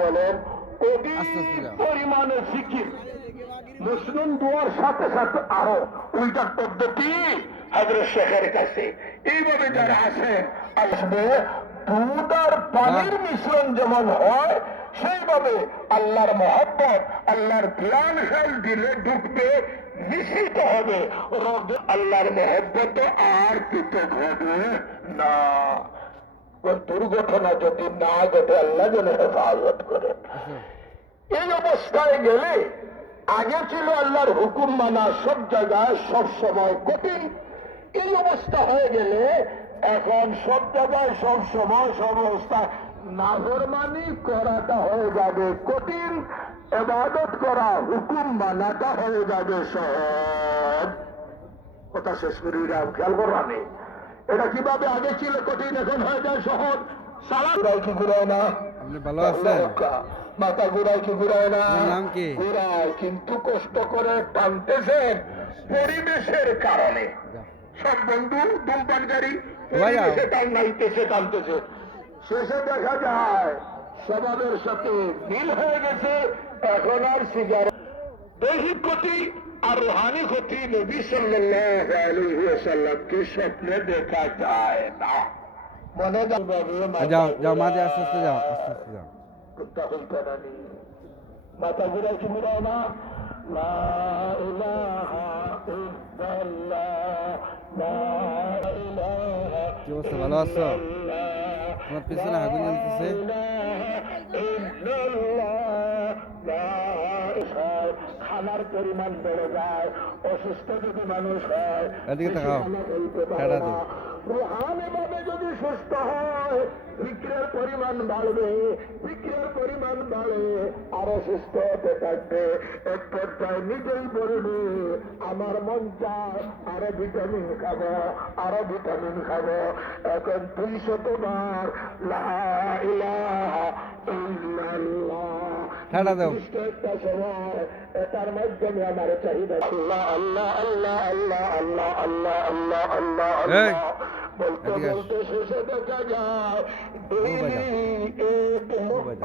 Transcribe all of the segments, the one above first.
বলেন। পরিমাণে ফিকির। মুসলিম দোয়ার সাথে সাথে আরও। উল্টা পদ্ধতি হাজরত শেখের কাছে। এইভাবে যারা আসেন আসবে দুধ আর পানির মিশ্রণ যেমন হয় সেইভাবে আল্লাহর মহব্বত আল্লাহর জ্ঞান খেয়াল দিলে ঢুকবে নিশ্চিত হবে। রব আল্লাহর মহব্বত আর পৃথক হবে না। দুর্ঘটনা যদি না ঘটে, আল্লাহ যেন হেফাজত করে। আচ্ছা এই অবস্থায় গেলে আগে ছিল আল্লাহর হুকুম মানা সব জায়গায়, সব সময় কঠিন। এই অবস্থা হয়ে গেলে এখন সব জায়গায়, সব সময়, সব অবস্থা নাফরমানি করাটা হয়ে যাবে কঠিন, এবাদত করা, হুকুম মানাটা হয়ে যাবে সহজ। কথা শেষ করি, রাম, খেয়াল করবা নেই এটা কীভাবে আগে ছিল? কঠিন এখন হয়ে যায় সহজ। সারা ঘুরাই কি ঘুরায় না? আপনি ভালো আছেন? মাথা ঘুরায় কি ঘুরায় না? নাম কি? ঘুরায় কিন্তু কষ্ট করে টানতেছেন পরিবেশের কারণে। সব বন্ধু ধূমপানকারী টানতেছে। শেষে দেখা যায় স্বভাবের সাথে মিল হয়ে গেছে এখন আর সিগারেট দৈহিক ক্ষতি আর রুহানি ক্ষতি নবী ওয়াসাল্লামকে স্বপ্নে দেখা যায় না। মনে যাবে যাও যাও মাঝে আস্তে আস্তে যাও আস্তে আস্তে যাও। কুত্তা হইতে নানি মাথা ঘুরাই কি ঘুরাও না। লা ইলাহা ইল্লাল্লাহ লা ইলাহা কি অবস্থা? ভালো আছো? তোমার পিছনে আগুন জ্বলতেছে? খানার পরিমাণ বেড়ে যায় অসুস্থ যদি মানুষ হয়। রুহানিভাবে যদি সুস্থ হয় বিক্রিয়ার পরিমাণ বাড়বে বিক্রিয়ার পরিমাণ বাড়ে আরও সুস্থ হতে থাকবে। এক পর্যায়ে নিজেই বলবে আমার মন চায় আরও ভিটামিন খাব আরও ভিটামিন খাব। এখন দুই শতবার লা ইলাহা ইল্লাল্লাহ। ঠেলা দাও। এটার মাধ্যমে আমার চাহিদা আল্লাহ আল্লাহ আল্লাহ আল্লাহ আল্লাহ আল্লাহ আল্লাহ আল্লাহ আল্লাহ বলতে। বলতে শেষে দেখা যায় বাজা। এক লক্ষ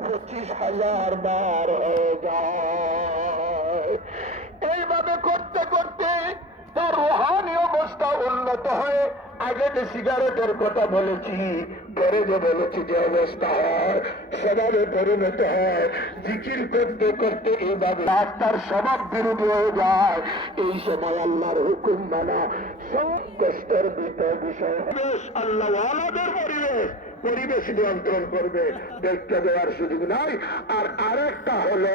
পঁচিশ হাজার বার হয়ে যায় আগে যে সিগারেটের কথা বলেছি, পরে যে বলেছি যে অবস্থা হয় স্বভাবে পরিণত হয়, জিকির করতে করতে এইভাবে তার স্বভাব বিরোধী হয়ে যায়। এই সময় আল্লাহর হুকুম মানা সব কষ্টের বিষয়। বেশ আল্লাহ আলাদের পরিবেশ পরিবেশ নিয়ন্ত্রণ করবে। দেখতে দেওয়ার সুযোগ নাই। আর আরেকটা হলো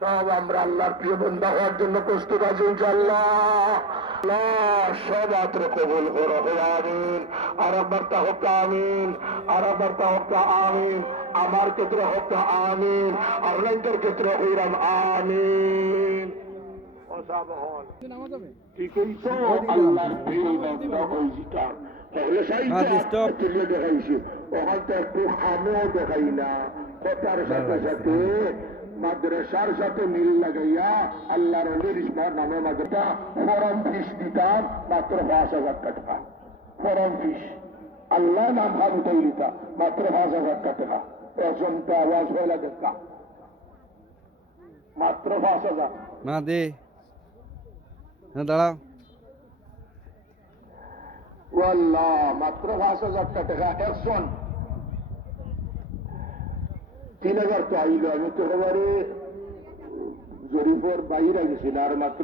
সব আমরা আল্লাহর প্রিয় বন্ধা হওয়ার জন্য প্রস্তুত আছি সব আত্র কবুল করো আমিন। আর তা হোক আমিন। আর তা হোক আমিন। আমার ক্ষেত্রে হোক আমিন। অনলাইনদের ক্ষেত্রে হইরাম আমিন। ঠিক তো আল্লাহর প্রিয় বন্ধা হয়েছিটা। তাহলে সেই মাঝে stop. তুলে দেখাইছি। ওখান একটু আমিও দেখাই না। কথার সাথে সাথে মাদ্রাসার সাথে মিল লাগাইয়া আল্লাহর অলির ইসমার নামে মাদ্রাসা ফরম ফিস দিতাম মাত্র পাঁচ হাজার টাকা। ফরম ফিস। আল্লাহ নাম ভাব উঠাই দিতা মাত্র পাঁচ হাজার টাকা। অসন্ত আওয়াজ হয়ে লাগে মাত্র পাঁচ হাজার। মা দে। দাঁড়াও। মাত্র পাঁচ হাজার টাকা। একশন তিন হাজার তো আইল আমি তো একেবারে জরিপর বাইরে গেছি আর মাত্র